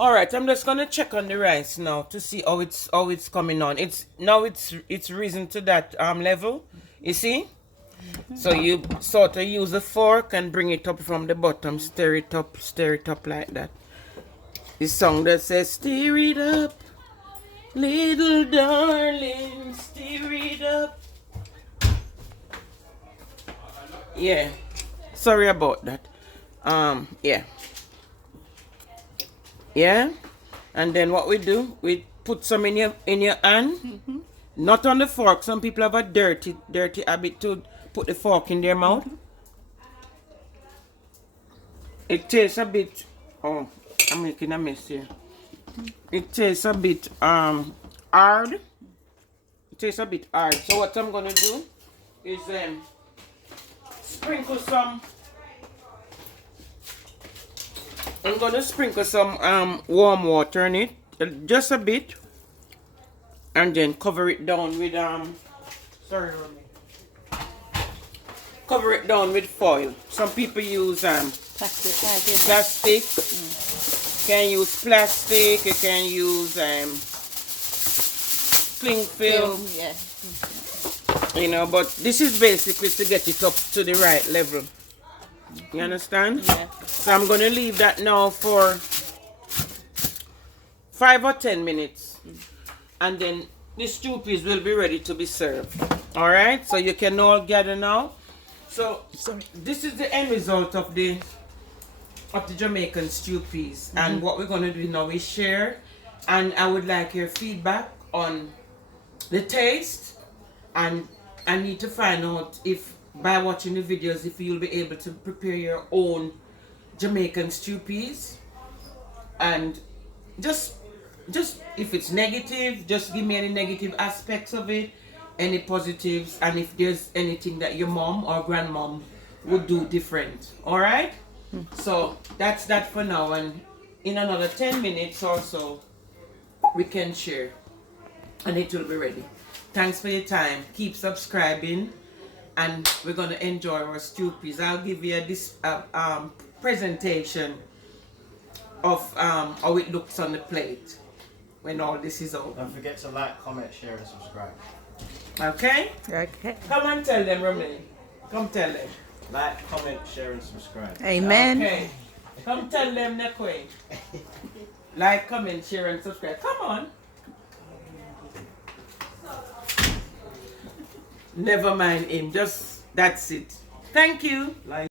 All right, I'm just gonna check on the rice now to see how it's coming on. It's risen to that level. You see? So you sort of use a fork and bring it up from the bottom, stir it up like that. The song that says, "Stir it up, little darling, stir it up." Yeah. Sorry about that. Yeah. Yeah. And then what we do, we put some in your hand, not on the fork. Some people have a dirty habit to put the fork in their mouth. It tastes a bit. Oh, I'm making a mess here. It tastes a bit hard. It tastes a bit hard. So what I'm gonna do is sprinkle some. I'm gonna sprinkle some warm water in it, just a bit, and then cover it down with sorry, Romy. Cover it down with foil. Some people use plastic. You can use plastic. You can use cling film. Yeah. You know, but this is basically to get it up to the right level. You understand? Yeah. So I'm gonna leave that now for 5 or 10 minutes, and then the stew peas will be ready to be served. All right. So you can all gather now. So this is the end result of the Jamaican stew peas, and what we're gonna do now is share, and I would like your feedback on the taste, and I need to find out if by watching the videos if you'll be able to prepare your own Jamaican stew peas, and just if it's negative, just give me any negative aspects of it, any positives, and if there's anything that your mom or grandmom would do different. All right. So that's that for now, and in another 10 minutes or so we can share and it will be ready. Thanks for your time. Keep subscribing, and we're gonna enjoy our stew peas. I'll give you a presentation of how it looks on the plate when all this is over. Don't forget to like, comment, share and subscribe. Okay? Okay. Come and tell them, Romney. Come tell them. Like, comment, share and subscribe. Amen. Okay. Come tell them, Nekwe. Like, comment, share and subscribe. Come on. Never mind him. Just, that's it. Thank you. Like.